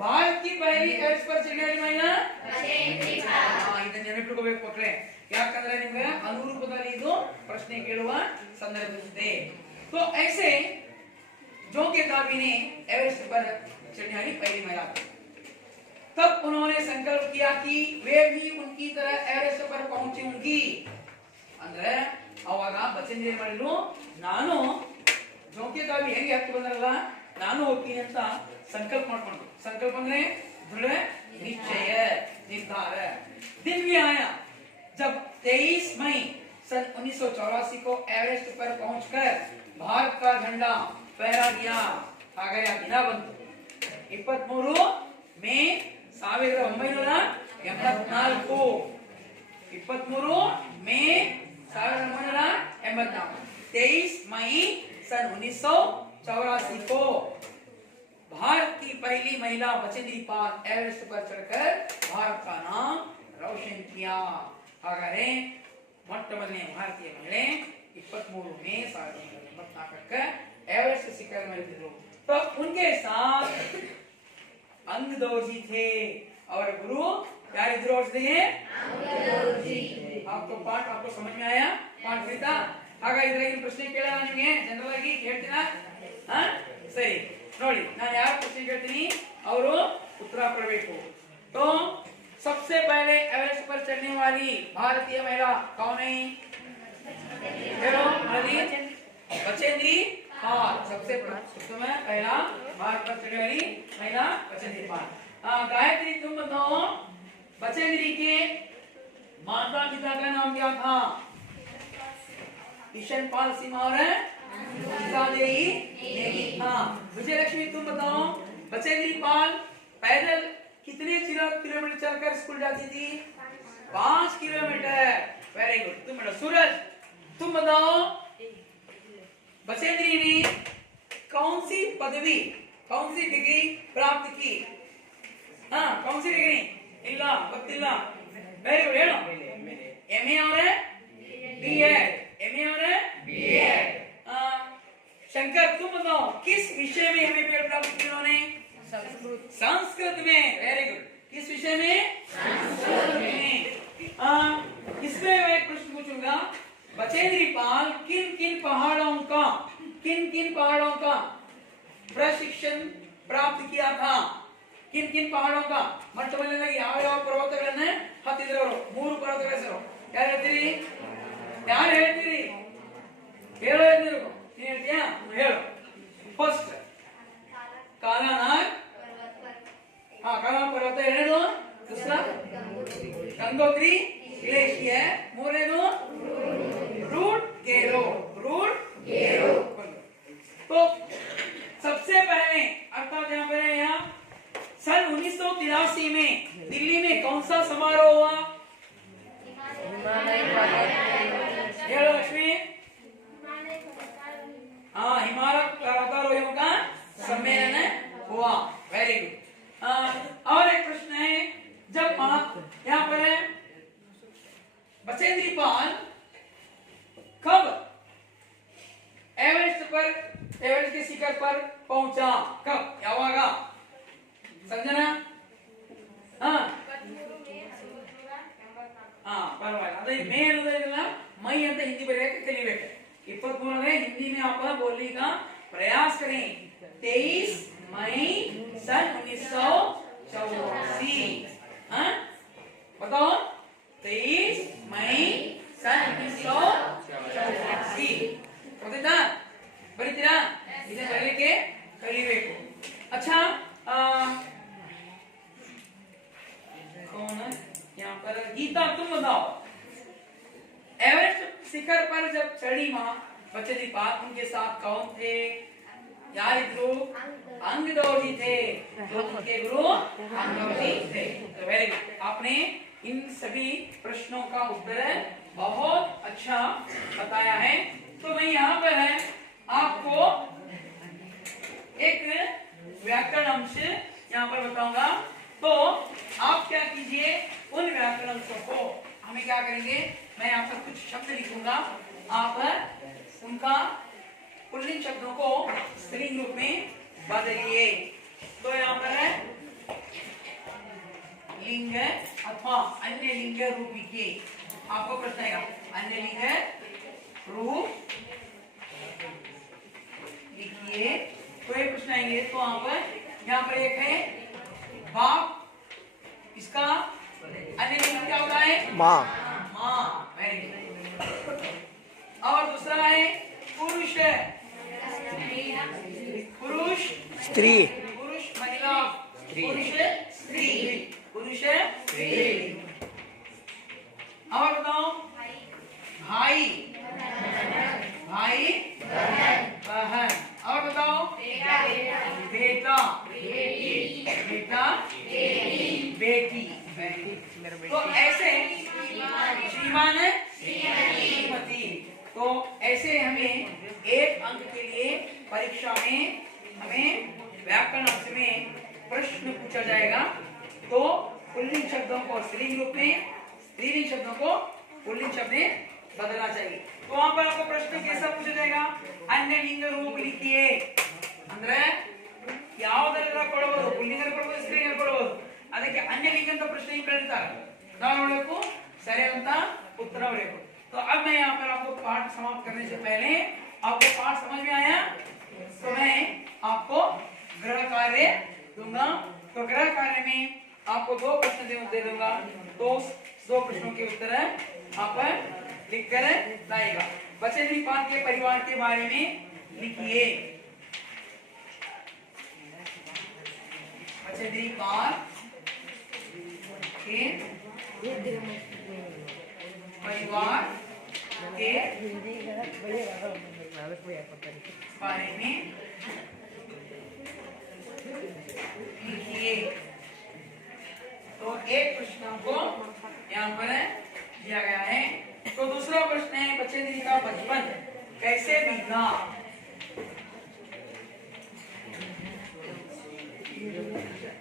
भारत की पहली एवरेस्ट पर चढ़ने वाली महिला बचेंद्री पाल. ಇದನ್ನ ನೆನಪಿಟ್ಕೋಬೇಕು ಮಕ್ಕಳೇ, ಯಾಕಂದ್ರೆ ನಿಮಗೆ ಅನುರೂಪದಲ್ಲಿ ಇದು ಪ್ರಶ್ನೆ ಕೇಳುವ ಸಂದರ್ಭವಿದೆ. तो ऐसे जोके ताबी ने एवरेस्ट पर चढ़ने वाली पहली महिला. तब उन्होंने संकल्प किया कि वे भी उनकी तरह एवरेस्ट पर पहुंचेंगी. ಅಂದ್ರೆ ಅವಾಗ ಬಚೇಂದ್ರಿ ಏನ್ ಮಾಡಿದ್ರು, ನಾನು ಜೋಕೆ ತಾಬಿ ಹೆಂಗೆ ಹತ್ತಿ ಬಂದ್ರಲ್ಲ ನಾನು ಹೋಗ್ತೀನಿ ಅಂತ ಸಂಕಲ್ಪ ಮಾಡ್ಕೊಂಡ್ರು. संकल्प ಅಂದ್ರೆ दृढ़ निश्चय निर्धार. दिन भी आया जब 23 मई सन 1984 को एवरेस्ट पर पहुंचकर भारत का झंडा फहरा दिया. ಹಾಗೆ ಆ ದಿನ ಬಂತು 23 ಮೇ 1984. 23 ಮೇ 1984. 23 मई सन 1984 को भारत की पहली महिला बचेंद्री पाल एवरेस्ट पर चढ़कर भारत का नाम रोशन किया. हागारे ಮೊಟ್ಟ ಮೊದಲನೇ ಭಾರತೀಯ ಮಹಿಳೆ 23 ಮೇ 1984 एवरेस्ट शिखर में गिरे. तो उनके साथ अंगदौर्जी थे और गुरु क्या इधर अंगदौर्जी. आपको पाठ आपको समझ में आया? पाठ सीधा ಹಾಗೆ ಇದರಲ್ಲಿ ಪ್ರಶ್ನೆ ಕೇಳಲ್ಲ ನಿಮಗೆ, ಜನರಲ್ ಆಗಿ ಹೇಳ್ತೀರಾ? ಸರಿ ನೋಡಿ, ನಾನು ಯಾರು ಪ್ರಶ್ನೆ ಕೇಳ್ತೀನಿ ಅವರು ಉತ್ತರ ಕೊಡಬೇಕು. तो सबसे पहले एवरेस्ट पर चढ़ने वाली भारतीय महिला कौन है? हेलो बचेंद्री पाल. सबसे पहला भारत पर चढ़ने वाली महिला बचेंद्री पाल. गायत्री तुम बताओ, बचेंद्री के माता पिता का नाम क्या था? किशन पाल सिंह और देवी था. विजयलक्ष्मी तुम बताओ, बचेंद्री पाल पैदल कितने किलोमीटर चलकर स्कूल जाती थी? 5 किलोमीटर. Very good. तुम बेटा सूरज तुम बताओ, बचेंद्री ने कौन सी पदवी, कौन सी डिग्री प्राप्त की? कौन सी डिग्री? ಇಲ್ಲ ಗೊತ್ತಿಲ್ಲ. Very good. ಹೇಳು. एमए और बीएड. एमए और बीएड. शंकर तुम बताओ, किस विषय में हमें बीएड प्राप्त की उन्होंने? संस्कृत में. Very good. किस विषय में? संस्कृत में. इसमें मैं एक प्रश्न पूछूंगा, बचेंद्री पाल किन किन पहाड़ों का प्रशिक्षण प्राप्त किया था? किन किन पहाड़ों का ಮೊಟ್ಟ ಮೊದಲನೇದಾಗಿ ಯಾವ ಯಾವ ಪರ್ವತಗಳನ್ನ ಹತ್ತಿದ್ರು ಅವರು? 3 ಪರ್ವತಗಳ ಹೆಸರು ಯಾರು ಹೇಳ್ತೀರಿ? ಯಾರು ಹೇಳ್ತೀರಿ? ಹೇಳೋ ನೀವು ಹೇಳ್ತೀಯಾ? ಹೇಳು. ಫಸ್ಟ್ ಕಾಲಾನಾಗ್. ಕಾಲಾನಾಗ್ ಪರ್ವತ. ಎರಡನೇದು ಗಂಗೋತ್ರಿ ಗ್ಲೇಷಿಯರ್. ಮೂರನೇದು रूट गेरो. तो सबसे पहले अर्थात यहाँ पर यहाँ सन 19 एवरेस्ट के शिखर पर पहुंचा कब यावाग समझना हाँ ಪರವಾಗಿಲ್ಲ ಅದೇ ಮೇ ಅನ್ನೋದಿಲ್ಲ ಮೈ ಅಂತ ಹಿಂದಿ ಬರೆಯಕ್ಕೆ ಕಲಿಬೇಕು 23ನೇ हिंदी में आप बोलने का प्रयास करें 23 मई सन 1984 हाँ बताओ 23 मई सन 1984 ಗೊತ್ತಾಯ್ತಾ ಬರೀತೀರಾ ಇದನ್ನ ಬರೆಯಲಿಕ್ಕೆ ಕಲಿಬೇಕು अच्छा कौन है यहाँ पर गीता तुम बताओ एवरेस्ट शिखर पर जब चढ़ी मां बच्चे दीपाल उनके साथ कौन थे यारिद्रो अंगदोजी थे जो उनके गुरु अंगदोजी थे तो वेरी गुड आपने इन सभी प्रश्नों का उत्तर बहुत अच्छा बताया है तो मैं यहाँ पर है आपको एक व्याकरण अंश यहाँ पर बताऊंगा तो आप क्या कीजिए उन व्याकरण अंशों को हमें क्या करेंगे मैं यहाँ पर कुछ शब्द लिखूंगा आप उनका पुल्लिंग शब्दों को स्त्रीलिंग रूप में बदलिए तो यहाँ पर है लिंग अथवा अन्य लिंग रूप लिखिए आपको प्रश्न आएगा अन्य लिंग रूप लिखिए तो ये प्रश्न आएंगे तो यहाँ पर एक है बाप इसका अन्य लिंग क्या होता है माँ माँ वेरी गुड और दूसरा है पुरुष पुरुष स्त्री पुरुष महिला पुरुष स्त्री पुरुष स्त्री और बताओ भाई भाई बहन और बताओ बेटा बेटा बेटी तो ऐसे श्रीमान श्रीमती तो ऐसे हमें एक अंक के लिए परीक्षा में हमें व्याकरण अंश में प्रश्न पूछा जाएगा तो पुल्लिंग शब्दों को स्त्रीलिंग रूप में स्त्रीलिंग शब्दों को पुल्लिंग शब्द में बदलना चाहिए तो वहां पर आपको प्रश्न कैसा पूछा जाएगा अन्य लिंग रूप लिखिए ಅಂದ್ರೆ ಯಾವುದೆಲ್ಲ ಕೊಡಬಹುದು ಪುಲ್ಲಿಂಗ ಕೊಡಬಹುದು ಸ್ತ್ರೀಲಿಂಗ ಕೊಡಬಹುದು ಅದಕ್ಕೆ अन्य लिंग ಅಂತ ಪ್ರಶ್ನೆ ಕೇಳ್ತಾರೆ ನಾವು ನೋಡಬೇಕು ಸರಿಯಾದ उत्तर बनेगा तो अब मैं यहाँ पर आपको पाठ समाप्त करने से पहले आपको पाठ समझ में आया तो मैं आपको गृह कार्य दूंगा तो गृह कार्य में आपको दो प्रश्न दे दूंगा तो दो प्रश्नों के उत्तर आप लिखकर लाएगा बच्चे दीपाल के परिवार के बारे में लिखिए बच्चे दीपाल के परिवार के बारे में लिखिए तो एक प्रश्न को यहाँ पर दिया गया है तो दूसरा प्रश्न है बच्चे दी का बचपन कैसे बीता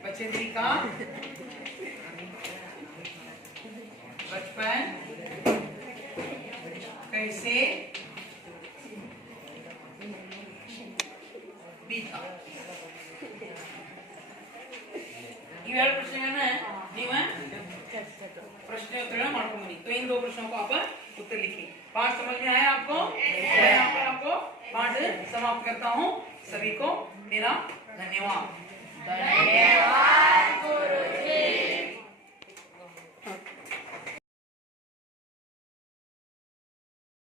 बच्चे दी का बचपन कैसे बीता इवेल प्रश्न है ನೀವು प्रश्न उत्तर ಮಾಡ್ಕೊಂಡು तो इन दो प्रश्नों को आप उत्तर लिखिए पाठ समझ में आया आपको मैं यहाँ पर आपको पाठ समाप्त करता हूँ सभी को मेरा धन्यवाद गुरुजी।